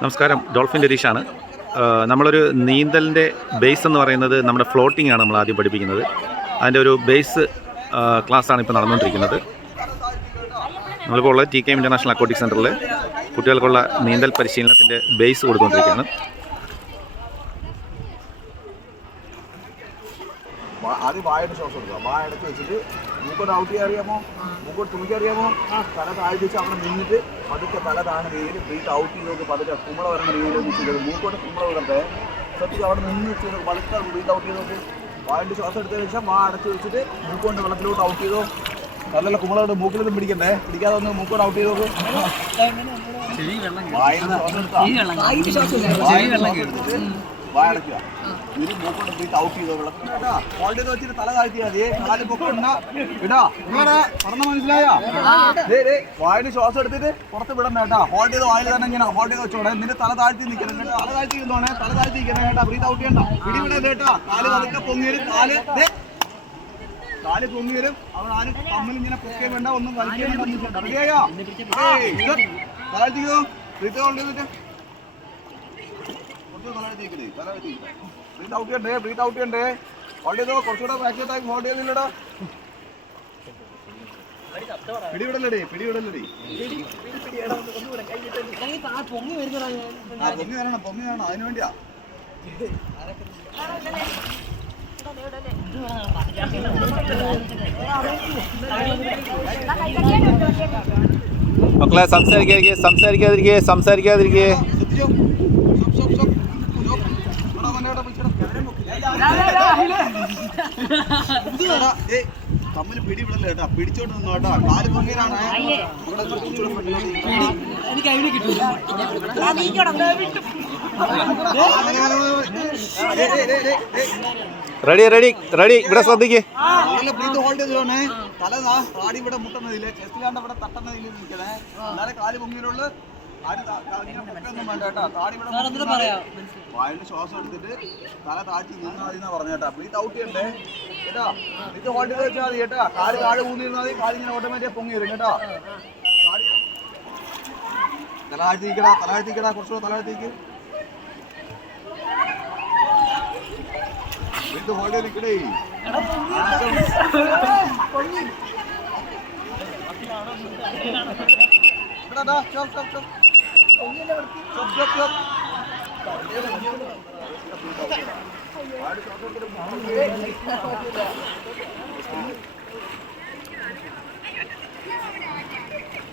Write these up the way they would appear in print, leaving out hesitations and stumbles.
നമസ്കാരം, ഡോൾഫിൻ രതീഷാണ്. നമ്മളൊരു നീന്തലിൻ്റെ ബേസ് എന്ന് പറയുന്നത് നമ്മുടെ ഫ്ലോട്ടിംഗ് ആണ് നമ്മൾ ആദ്യം പഠിപ്പിക്കുന്നത്. അതിൻ്റെ ഒരു ബേസ് ക്ലാസ്സാണ് ഇപ്പോൾ നടന്നുകൊണ്ടിരിക്കുന്നത്. നമ്മളിപ്പോൾ ഉള്ളത് TKM ഇൻ്റർനാഷണൽ അക്വാട്ടിക് സെൻറ്ററിൽ കുട്ടികൾക്കുള്ള നീന്തൽ പരിശീലനത്തിൻ്റെ ബേസ് കൊടുത്തുകൊണ്ടിരിക്കുകയാണ്. ആദ്യം വായുടെ ശ്വാസം എടുക്കുക. വായ അടച്ച് വെച്ചിട്ട് മൂക്കോട്ട് ഔട്ട് ചെയ്യാൻ അറിയാമോ? മൂക്കോട്ട് തുണിക്ക് അറിയാമോ? തല താഴ്ത്തി വെച്ച് അവിടെ നിന്നിട്ട് പതുക്കെ തല താഴ്ന്ന രീതിയിൽ ബ്രീത്ത് ഔട്ട് ചെയ്ത് നോക്കി പതുക്കെ കുമ്പള വരണ രീതിയിൽ നിൽക്കുന്നത്. മൂക്കോട്ട് കുമ്പള വിടട്ടെ. ശ്രദ്ധിച്ച് അവിടെ നിന്ന് വെച്ച് വളുത്ത ബ്രീത്ത് ഔട്ട് ചെയ്ത് നോക്കി. വായുടെ ശ്വാസം എടുത്തതിന് ശേഷം വാ അടച്ച് വെച്ചിട്ട് മൂക്കോട്ട് വെള്ളത്തിലോട്ട് ഔട്ട് ചെയ്തോ. നല്ല കുമ്പളോട്ട് മൂക്കിലൊന്നും പിടിക്കണ്ടേ. പിടിക്കാതെ ഒന്ന് മൂക്കോട്ട് ഔട്ട് ചെയ്ത് നോക്ക്. വായ അടയ്ക്കുക. ഇതിന് മൂക്കോട്ട് ബ്രീത്ത് ഔട്ട് ചെയ്തോ. വെള്ളത്തിൽ ഹോൾഡ് ചെയ്ത് വെച്ചിട്ട് തല താഴ്ത്തിയാ മതി. കാല് പൊക്കണ്ട ഇടാ. പറഞ്ഞ മനസ്സിലായോ? വായിൽ ശ്വാസം എടുത്തിട്ട് പുറത്ത് വിടണ്ട കേട്ടാ. ഹോൾഡ് ചെയ്ത് വായിൽ തന്നെ ഇങ്ങനെ ഹോൾഡ് ചെയ്ത് വെച്ചോടെ. എന്നിട്ട് തല താഴ്ത്തി നിൽക്കണം കേട്ടോ. തല താഴ്ത്തി നിന്നോണേ. തല താഴ്ത്തി നിൽക്കണം കേട്ടാ. ബ്രീത്ത് ഔട്ട് ചെയ്യണ്ട. പിടിവിടേ കേട്ടാ. കാല് പതുക്കെ പൊങ്ങിവരും. കാല് പൊങ്ങി വരും. അവൻ ആരും തമ്മിൽ ഇങ്ങനെ പൊക്കേ വേണ്ട. ഒന്നും വലിക്കേണ്ട. റെഡിയായോ? താഴ്ത്തിക്കോ. ബ്രീത്ത് ഹോൾഡ് ചെയ്തിട്ട് ബ്രീത്ത് ഔട്ട് ചെയ്യണ്ടേ. ബ്രീത്ത് ഔട്ട് ചെയ്യണ്ടേ. ഹോൾഡ് ചെയ്തോ. കുറച്ചുകൂടെ ബാക്കിലോട്ടായി ഹോൾഡ് ചെയ്തില്ലടാ. പിടിവിടല്ലടി. പിടിവിടല്ലടി. പൊങ്ങി വരണം. പൊങ്ങി വേണം. അതിനു വേണ്ടിയാ. മക്കളെ സംസാരിക്കാതിരിക്കേ. തമ്മിൽ പിടിവിടല്ല കേട്ടാ. പിടിച്ചോണ്ട് നിന്നോ കേട്ടാ. കാല് പൊങ്ങിയാണ്. റെഡി. ഇവിടെ ശ്രദ്ധിക്കേ. Breath hold ചെയ്തോണേ. തല താടി ഇവിടെ മുട്ടുന്നതില്ലേ. ചെസ്റ്റിലാണ്ട് ഇവിടെ തട്ടുന്നതിൽ നിൽക്കണേ. എന്നാലേ കാല് പൊങ്ങിയിലുള്ളു. വായിൽ ശ്വാസം എടുത്തിട്ട് തല താഴ്ത്തി നിന്നാൽ മതി എന്നാ പറഞ്ഞ കേട്ടാ. ബ്രീത്ത് ഔട്ട് ചെയ്യണ്ടേ കേട്ടാ. ബ്രീത്ത് ഹോൾഡ് ചെയ്ത് വെച്ചാൽ മതി കേട്ടാ. കാല് താഴെ ഊന്നിരുന്നാൽ മതി. കാലിങ്ങനെ ഓട്ടോമാറ്റിക് പൊങ്ങി വരും കേട്ടാ. തല താഴ്ത്തിക്കടാ. കുറച്ചുകൂടെ തല താഴ്ത്തിക്ക്. ബ്രീത്ത് ഹോൾഡ് ചെയ്ത് നിൽക്കണേ.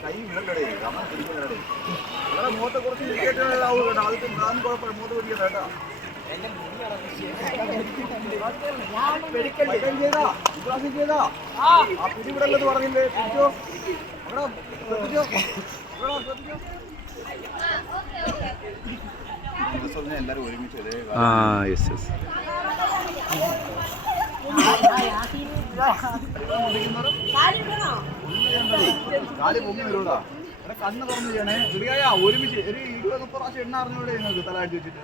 കൈ വിടണ്ടേ. നമ്മൾ പിടിക്കണ്ടേ. നിങ്ങളെ മുഖത്തെ കുറച്ച് ഇരിക്കേണ്ടതാവും കേട്ടോ. അതിന് ഞാൻ കുഴപ്പമില്ല. മുഖത്ത് പിടിക്കണ്ട കേട്ടോ. ചെയ്താ ആ പിടിവിടല്ലെന്ന് പറഞ്ഞില്ലേ. പിടിച്ചോ. എല്ലാരും ഒരുമിച്ച് കാല് പൊങ്ങി വരൂടാ. കണ്ണ് തുറന്നു ചെയ്യണേ. റെഡിയായ ഒരുമിച്ച് ഒരു 20-30 പ്രാവശ്യം എണ്ണ അറിഞ്ഞൂടെ നിങ്ങൾക്ക് തല അടിച്ച് വെച്ചിട്ട്.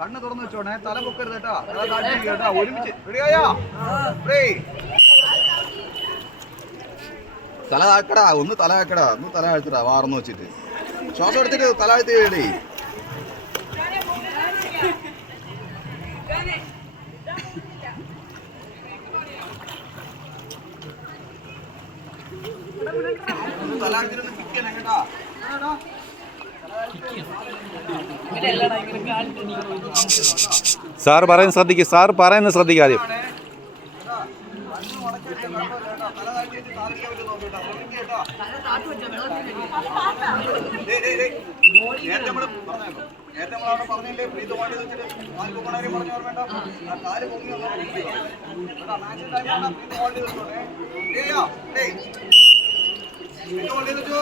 കണ്ണ് തുറന്നു വെച്ചോണേ. തല പൊക്കരുത് കേട്ടാ. തല താഴ്ത്തി കേട്ടാ. ഒരുമിച്ച് റെഡിയായ തല താക്കടാ. ഒന്ന് തല ആക്കടാ. ഒന്ന് തല ആഴ്ത്തടാ. വാർന്നു വെച്ചിട്ട് ശ്വാസം എടുത്തിട്ട് തല ആഴ്ത്തി കേടേ. തല ആഴ്ത്തിട്ട് കിട്ടിയാ കേട്ടാ. സാർ പറയുന്നത് ശ്രദ്ധിക്കാതെ. നേരത്തെ നമ്മളവിടെ പറഞ്ഞില്ലേ. ബ്രീത്ത് ഹോൾഡ് ചെയ്തിട്ട് കാല് പൊങ്ങണവരെ പറഞ്ഞവർ വേണ്ട. കാല് പൊങ്ങി മാക്സിമം ടൈം ബ്രീത്ത് ഹോൾഡ് ചെയ്തിട്ടോണേ. ബ്രീത്ത് ഹോൾഡ് ചെയ്തിട്ടു.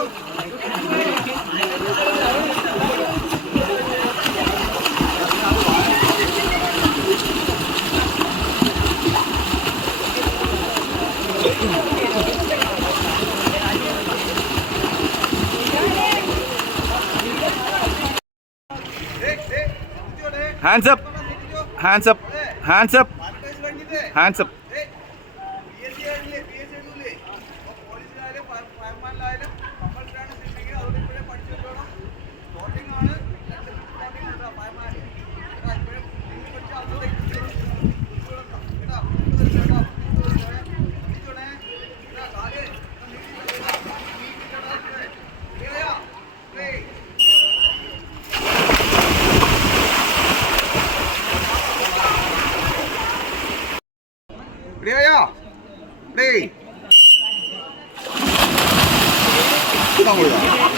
Hands up. എടുക്കാൻ പോയതാണ്